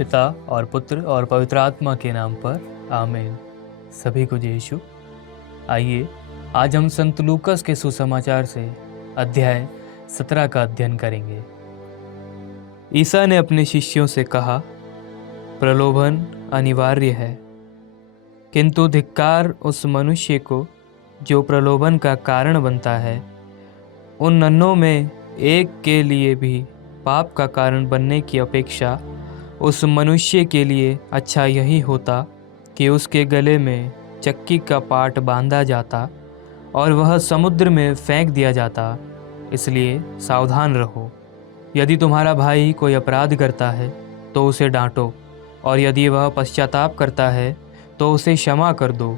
पिता और पुत्र और पवित्र आत्मा के नाम पर आमीन। सभी को जय यीशु। आइए आज हम संत लूकस के सुसमाचार से अध्याय 17 का अध्ययन करेंगे। ईसा ने अपने शिष्यों से कहा, प्रलोभन अनिवार्य है, किंतु धिक्कार उस मनुष्य को जो प्रलोभन का कारण बनता है। उन नन्हों में एक के लिए भी पाप का कारण बनने की अपेक्षा उस मनुष्य के लिए अच्छा यही होता कि उसके गले में चक्की का पाट बांधा जाता और वह समुद्र में फेंक दिया जाता। इसलिए सावधान रहो। यदि तुम्हारा भाई कोई अपराध करता है तो उसे डांटो, और यदि वह पश्चाताप करता है तो उसे क्षमा कर दो।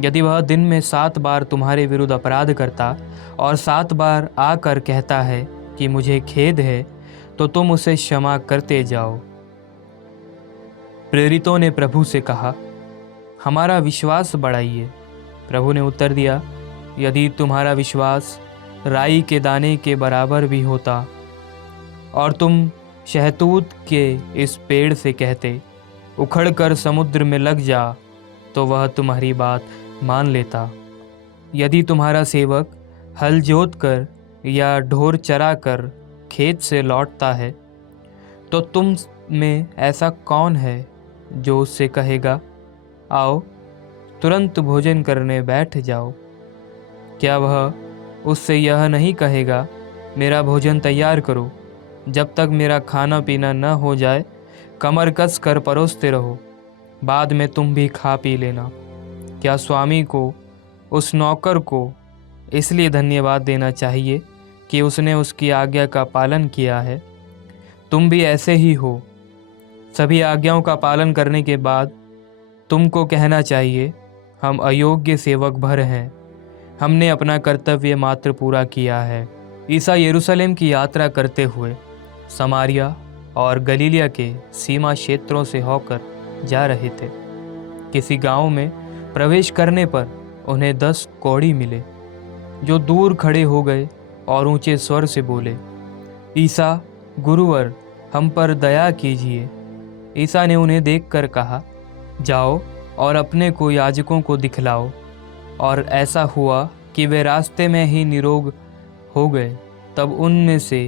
यदि वह दिन में 7 बार तुम्हारे विरुद्ध अपराध करता और 7 बार आकर कहता है कि मुझे खेद है, तो तुम उसे क्षमा करते जाओ। प्रेरितों ने प्रभु से कहा, हमारा विश्वास बढ़ाइए। प्रभु ने उत्तर दिया, यदि तुम्हारा विश्वास राई के दाने के बराबर भी होता और तुम शहतूत के इस पेड़ से कहते, उखड़कर समुद्र में लग जा, तो वह तुम्हारी बात मान लेता। यदि तुम्हारा सेवक हल जोत कर या ढोर चरा कर खेत से लौटता है, तो तुम में ऐसा कौन है जो उससे कहेगा, आओ तुरंत भोजन करने बैठ जाओ? क्या वह उससे यह नहीं कहेगा, मेरा भोजन तैयार करो, जब तक मेरा खाना पीना न हो जाए कमर कस कर परोसते रहो, बाद में तुम भी खा पी लेना? क्या स्वामी को उस नौकर को इसलिए धन्यवाद देना चाहिए कि उसने उसकी आज्ञा का पालन किया है? तुम भी ऐसे ही हो। सभी आज्ञाओं का पालन करने के बाद तुमको कहना चाहिए, हम अयोग्य सेवक भर हैं, हमने अपना कर्तव्य मात्र पूरा किया है। ईसा यरूशलेम की यात्रा करते हुए समारिया और गलीलिया के सीमा क्षेत्रों से होकर जा रहे थे। किसी गांव में प्रवेश करने पर उन्हें 10 कौड़ी मिले, जो दूर खड़े हो गए और ऊंचे स्वर से बोले, ईसा गुरुवर, हम पर दया कीजिए। ईसा ने उन्हें देखकर कहा, जाओ और अपने को याजकों को दिखलाओ। और ऐसा हुआ कि वे रास्ते में ही निरोग हो गए। तब उनमें से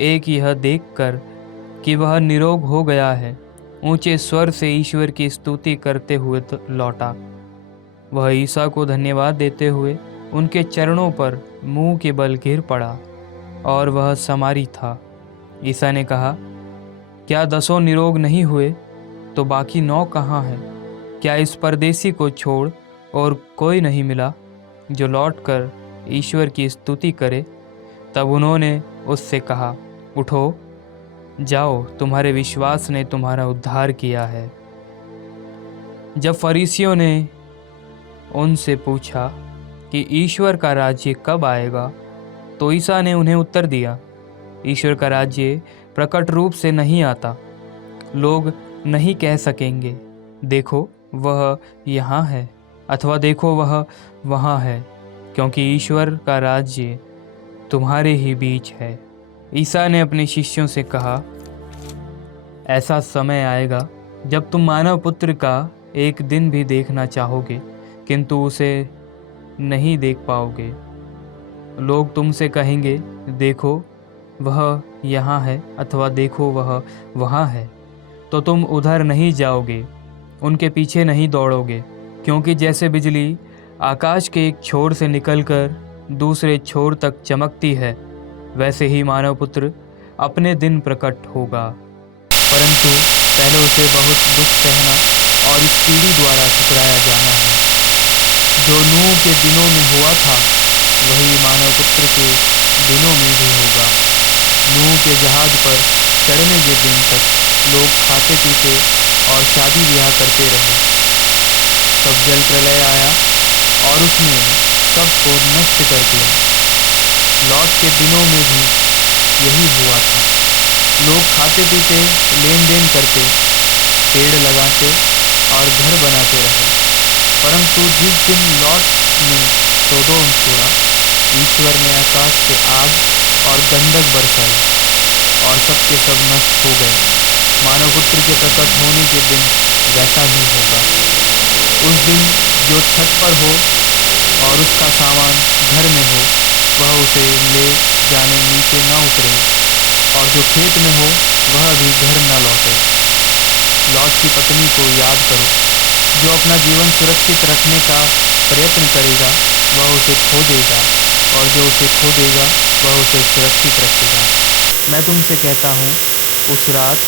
एक यह देखकर कि वह निरोग हो गया है, ऊंचे स्वर से ईश्वर की स्तुति करते हुए लौटा। वह ईसा को धन्यवाद देते हुए उनके चरणों पर मुंह के बल गिर पड़ा, और वह समारी था। ईसा ने कहा, क्या 10 निरोग नहीं हुए, तो बाकी 9 कहाँ हैं? क्या इस परदेसी को छोड़ और कोई नहीं मिला जो लौटकर ईश्वर की स्तुति करे? तब उन्होंने उससे कहा, उठो, जाओ, तुम्हारे विश्वास ने तुम्हारा उद्धार किया है। जब फरीसियों ने उनसे पूछा कि ईश्वर का राज्य कब आएगा, तो ईसा ने उन्हें उत्तर दिया, ईश्वर का राज्य प्रकट रूप से नहीं आता। लोग नहीं कह सकेंगे, देखो वह यहाँ है, अथवा देखो वह वहाँ है, क्योंकि ईश्वर का राज्य तुम्हारे ही बीच है। ईसा ने अपने शिष्यों से कहा, ऐसा समय आएगा जब तुम मानव पुत्र का एक दिन भी देखना चाहोगे, किंतु उसे नहीं देख पाओगे। लोग तुमसे कहेंगे, देखो वह यहाँ है, अथवा देखो वह वहाँ है, तो तुम उधर नहीं जाओगे, उनके पीछे नहीं दौड़ोगे। क्योंकि जैसे बिजली आकाश के एक छोर से निकलकर दूसरे छोर तक चमकती है, वैसे ही मानव पुत्र अपने दिन प्रकट होगा। परंतु पहले उसे बहुत दुख सहना और इस पीढ़ी द्वारा ठुकराया जाना है। जो नूह के दिनों में हुआ था, वही मानव पुत्र के दिनों में भी होगा। नूह के जहाज पर चढ़ने के दिन तक लोग खाते पीते और शादी ब्याह करते रहे। तब जल प्रलय आया और उसने सबको नष्ट कर दिया। लौट के दिनों में भी यही हुआ था। लोग खाते पीते, लेन देन करते, पेड़ लगाते और घर बनाते रहे। परंतु जिस दिन लौट ने सोदोम छोड़ा, ईश्वर ने आकाश से आग और गंधक बरसाई, और सबके सब नष्ट हो गए। मानव पुत्र के प्रकट होने के दिन वैसा ही होगा। उस दिन जो छत पर हो और उसका सामान घर में हो, वह उसे ले जाने नीचे न उतरे, और जो खेत में हो वह भी घर न लौटे। लॉट की पत्नी को याद करो। जो अपना जीवन सुरक्षित रखने का प्रयत्न करेगा वह उसे खो देगा, और जो उसे खो देगा वह उसे सुरक्षित रखेगा। मैं तुमसे कहता हूँ, उस रात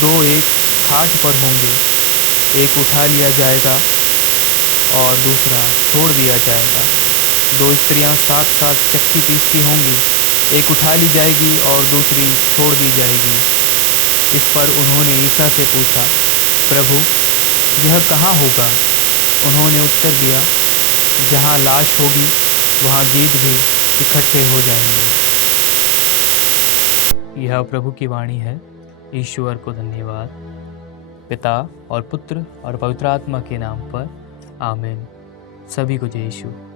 दो एक खाट पर होंगे, एक उठा लिया जाएगा और दूसरा छोड़ दिया जाएगा। दो स्त्रियां साथ साथ चक्की पीसती होंगी, एक उठा ली जाएगी और दूसरी छोड़ दी जाएगी। इस पर उन्होंने ईसा से पूछा, प्रभु, यह कहाँ होगा? उन्होंने उत्तर दिया, जहाँ लाश होगी वहाँ गीध भी इकट्ठे हो जाएंगे। यह प्रभु की वाणी है। ईश्वर को धन्यवाद। पिता और पुत्र और पवित्र आत्मा के नाम पर आमीन। सभी को जय यीशु।